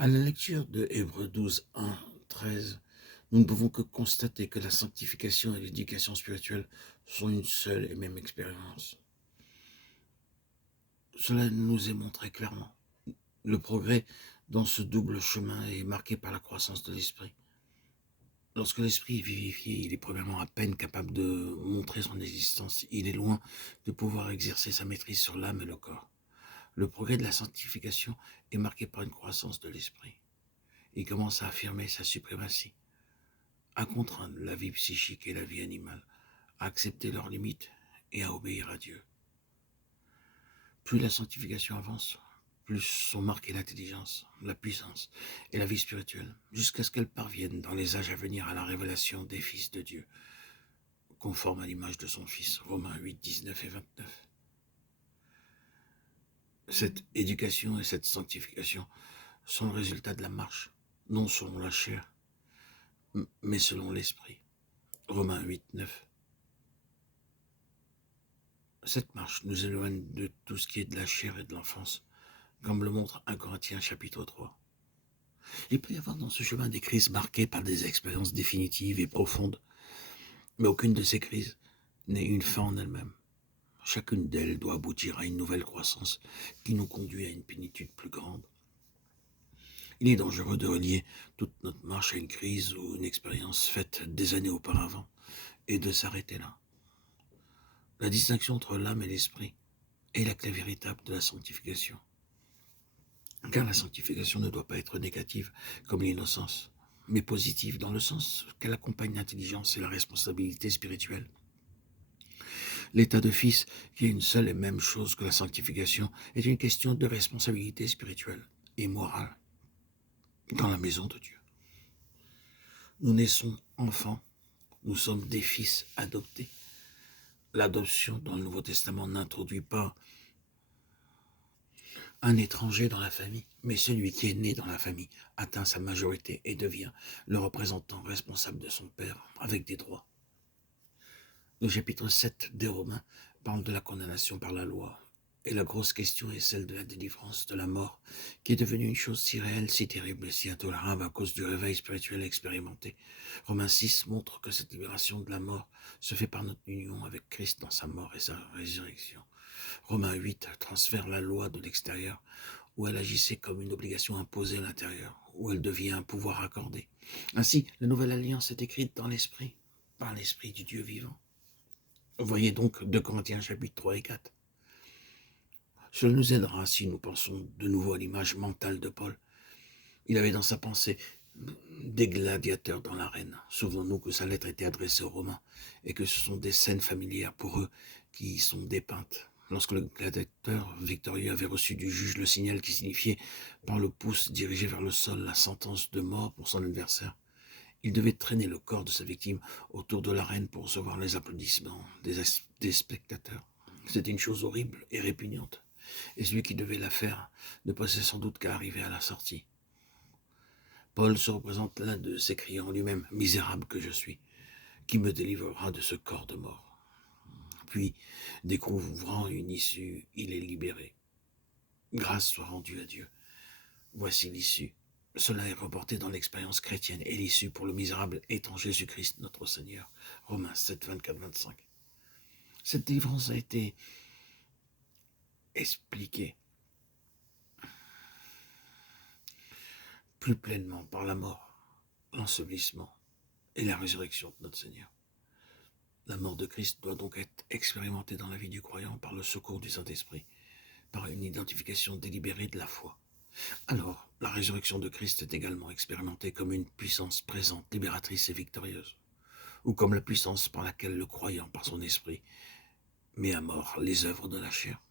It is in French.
À la lecture de Hébreux 12, 1, 13, nous ne pouvons que constater que la sanctification et l'éducation spirituelle sont une seule et même expérience. Cela nous est montré clairement. Le progrès dans ce double chemin est marqué par la croissance de l'esprit. Lorsque l'esprit est vivifié, il est premièrement à peine capable de montrer son existence. Il est loin de pouvoir exercer sa maîtrise sur l'âme et le corps. Le progrès de la sanctification est marqué par une croissance de l'esprit. Il commence à affirmer sa suprématie, à contraindre la vie psychique et la vie animale, à accepter leurs limites et à obéir à Dieu. Plus la sanctification avance, plus sont marquées l'intelligence, la puissance et la vie spirituelle, jusqu'à ce qu'elle parvienne dans les âges à venir à la révélation des fils de Dieu, conforme à l'image de son Fils, Romains 8, 19 et 29. Cette éducation et cette sanctification sont le résultat de la marche, non selon la chair, mais selon l'esprit. Romains 8, 9. Cette marche nous éloigne de tout ce qui est de la chair et de l'enfance, comme le montre 1 Corinthiens chapitre 3. Il peut y avoir dans ce chemin des crises marquées par des expériences définitives et profondes, mais aucune de ces crises n'est une fin en elle-même. Chacune d'elles doit aboutir à une nouvelle croissance qui nous conduit à une plénitude plus grande. Il est dangereux de relier toute notre marche à une crise ou une expérience faite des années auparavant et de s'arrêter là. La distinction entre l'âme et l'esprit est la clé véritable de la sanctification. Car la sanctification ne doit pas être négative comme l'innocence, mais positive dans le sens qu'elle accompagne l'intelligence et la responsabilité spirituelle. L'état de fils, qui est une seule et même chose que la sanctification, est une question de responsabilité spirituelle et morale dans la maison de Dieu. Nous naissons enfants, nous sommes des fils adoptés. L'adoption dans le Nouveau Testament n'introduit pas un étranger dans la famille, mais celui qui est né dans la famille atteint sa majorité et devient le représentant responsable de son père avec des droits. Le chapitre 7 des Romains parle de la condamnation par la loi. Et la grosse question est celle de la délivrance de la mort, qui est devenue une chose si réelle, si terrible, si intolérable à cause du réveil spirituel expérimenté. Romains 6 montre que cette libération de la mort se fait par notre union avec Christ dans sa mort et sa résurrection. Romains 8 transfère la loi de l'extérieur, où elle agissait comme une obligation imposée à l'intérieur, où elle devient un pouvoir accordé. Ainsi, la nouvelle alliance est écrite dans l'esprit, par l'esprit du Dieu vivant. Voyez donc 2 Corinthiens chapitre 3 et 4. Cela nous aidera si nous pensons de nouveau à l'image mentale de Paul. Il avait dans sa pensée des gladiateurs dans l'arène. Souvenons-nous que sa lettre était adressée aux Romains et que ce sont des scènes familières pour eux qui y sont dépeintes. Lorsque le gladiateur victorieux avait reçu du juge le signal qui signifiait par le pouce dirigé vers le sol la sentence de mort pour son adversaire, il devait traîner le corps de sa victime autour de l'arène pour recevoir les applaudissements des spectateurs. C'était une chose horrible et répugnante. Et celui qui devait la faire ne pensait sans doute qu'à arriver à la sortie. Paul se représente l'un de s'écriant en lui-même « Misérable que je suis, qui me délivrera de ce corps de mort ?» Puis, découvrant une issue, il est libéré. Grâce soit rendue à Dieu. Voici l'issue. Cela est reporté dans l'expérience chrétienne et l'issue pour le misérable est en Jésus-Christ notre Seigneur. Romains 7, 24, 25. Cette délivrance a été expliquée plus pleinement par la mort, l'ensevelissement et la résurrection de notre Seigneur. La mort de Christ doit donc être expérimentée dans la vie du croyant par le secours du Saint-Esprit, par une identification délibérée de la foi. Alors, la résurrection de Christ est également expérimentée comme une puissance présente, libératrice et victorieuse, ou comme la puissance par laquelle le croyant, par son esprit, met à mort les œuvres de la chair.